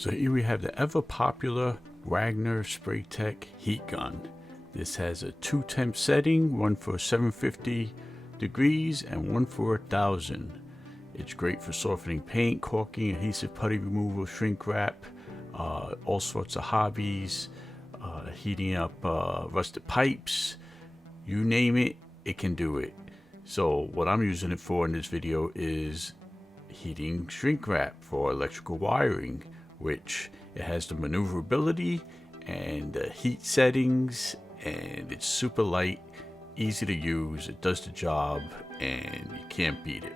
So here we have the ever popular Wagner Spraytech heat gun. This has a 2 temp setting, one for 750 degrees and one for 1000. It's great for softening paint, caulking, adhesive putty removal, shrink wrap, all sorts of hobbies, heating up rusted pipes, you name it, it can do it. So what I'm using it for in this video is heating shrink wrap for electrical wiring, which it has the maneuverability and the heat settings, and it's super light, easy to use, it does the job, and you can't beat it.